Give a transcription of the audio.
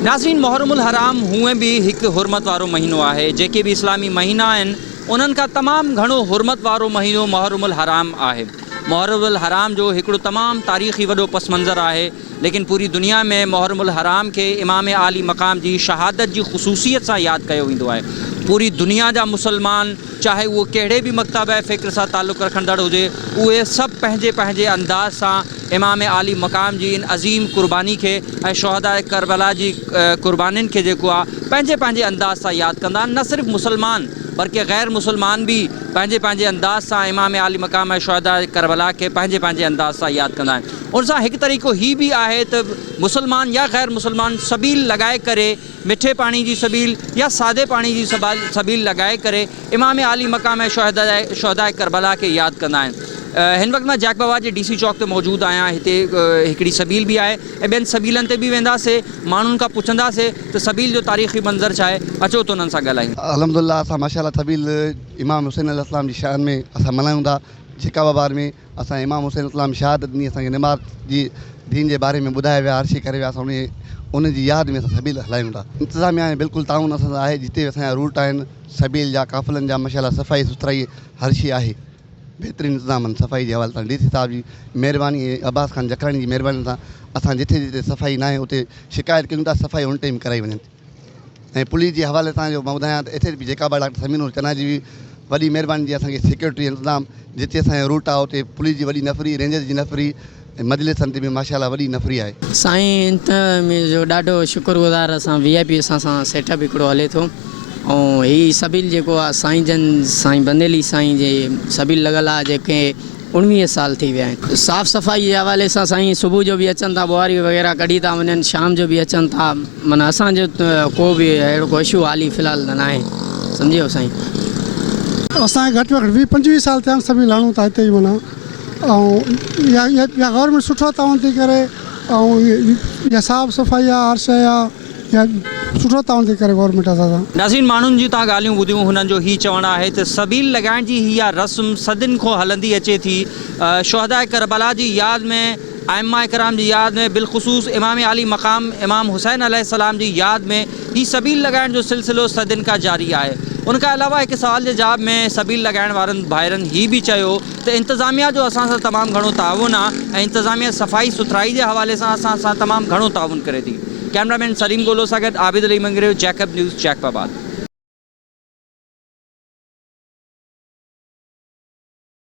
नाज़रीन, मुहर्रमुल हराम हुए भी एक हुर्मत वारो महीनो है। जेके भी इस्लामी महीना आहिनि उन्हनि खां तमामु घणो हुर्मत वारो महीनो मुहर्रमुल हराम आहे। मुहर्रमुल हराम जो हिकिड़ो तमामु तारीख़ी वॾो पस मंज़र आहे, लेकिन पूरी दुनिया में मुहर्रमुल हराम के इमाम आली मक़ाम जी शहादत जी ख़ुसूसियत सां यादि कयो वेंदो आहे। पूरी दुनिया जा मुसलमान, चाहे उहो कहिड़े बि मकतब फ़िक्र सां ताल्लुक़ रखंदड़ हुजे, उहे सभु पंहिंजे पंहिंजे अंदाज़ सां इमाम आली मक़ाम जी इन अज़ीम क़ुर्बानी खे ऐं शहदा करबला जी क़ुर्बानीनि खे जेको आहे पंहिंजे पंहिंजे अंदाज़ सां यादि कंदा आहिनि। न सिर्फ़ु मुसलमान बल्कि ग़ैर मुसलमान भी पंहिंजे पंहिंजे अंदाज़ सां इमाम आली मक़ाम ऐं शहदा करबला के पंहिंजे पंहिंजे अंदाज़ सां यादि कंदा आहिनि। उन सां हिकु तरीक़ो ही भी आहे त मुसलमान या ग़ैर मुसलमान सबील लॻाए करे, मिठे पाणी जी सबील या सादे पाणी जी सबील लॻाए करे इमाम आली मक़ाम ऐं शहदा करबला के यादि कंदा आहिनि। हिन वक़्तु मां जैकबाबाद जे DC चौक ते मौजूदु आहियां। हिते हिकिड़ी सबील भी आहे ऐं ॿियनि सबीलनि ते बि वेंदासीं, माण्हुनि खां पुछंदासीं त सबील जो तारीख़ी मंज़र छा आहे। अचो त उन्हनि सां ॻाल्हायूं। अल्हम्दुलिल्लाह, असां माशाअल्लाह सबील इमाम हुसैन अलैहिस्सलाम जी शान में असां मल्हायूं था। जैकबाबाद में असां इमाम हुसैन अलैहिस्सलाम शहादत ॾींहुं असांखे निमाज़ जी दीन जे बारे में ॿुधाया विया, अर्शी करे विया। असां उन जी यादि में असां सबील हलायूं था। इंतिज़ामिया बिल्कुलु ताउन असां आहे। जिते असांजा रूट आहिनि सबील जा, काफ़िलनि जा, माशाअल्लाह सफ़ाई सुथराई हर शइ आहे। बेहतरीन इंतज़ाम आहिनि सफ़ाई जे हवाले सां। DC साहब जी महिरबानी, अब्बास खान जखरानी जी महिरबानी सां असां जिथे जिते सफ़ाई न आहे उते शिकायत कयूं था, सफ़ाई उन टाइम कराई वञे। ऐं पुलिस जे हवाले सां जो मां ॿुधायां त हिते बि जैकबाबाद डॉक्टर समीर चना जी बि वॾी महिरबानी जी असांखे सिक्योरिटी इंतज़ाम, जिते असांजो रूट आहे उते पुलिस जी वॾी नफ़री, रेंजर्स जी नफ़री, मजलिसनि ते बि माशाअल्लाह वॾी नफ़री आहे। साईं में जो ॾाढो शुक्रगुज़ार असां VIP असां सां सेटअप हिकिड़ो हले थो। ऐं हीअ सबील जेको आहे साईं बंदेली साईं जे सबील लॻल आहे, जेके 19 साल थी विया आहिनि। साफ़ सफ़ाई जे हवाले सां साईं सुबुह जो बि अचनि था, ॿुहारी वग़ैरह कढी था वञनि, शाम जो बि अचनि था। माना असांजो को बि अहिड़ो को इशू हाली फ़िलहाल न आहे, सम्झो साईं। असांखे घटि में घटि 20-25 साल थिया सबील हणूं था हिते ई। माना ऐं या गवर्नमेंट सुठो ताउन थी करे, ऐं या साफ़ सफ़ाई आहे, हर शइ आहे, या सुठो ताउन थी करे गवर्नमेंट असां सां। नाज़रीन, माण्हुनि जी तव्हां ॻाल्हियूं ॿुधियूं, हुननि जो ही चवणु आहे त सबील लॻाइण जी हीअ रस्म सदियुनि खां हलंदी अचे थी। शहदा करबला जी यादि में, आइम्मा इकराम जी यादि में, बिलख़ुसूस इमाम आली मक़ाम इमाम हुसैन अलैहिस्सलाम जी यादि में ही सबील लॻाइण जो सिलसिलो सदियुनि खां जारी आहे। उनखां अलावा हिकु सवाल जे जवाब में सबील लॻाइण वारनि भाइरनि ही भी चयो त इंतिज़ामिया जो असां सां तमामु घणो ताउन आहे ऐं इंतिज़ामिया सफ़ाई सुथराई जे हवाले सां असां सां तमामु घणो ताउन करे थी। कैमरामैन सलीम गोलो सां गॾु आबिद अली मंगरेव, जैकब न्यूज़, जैकबाबाद।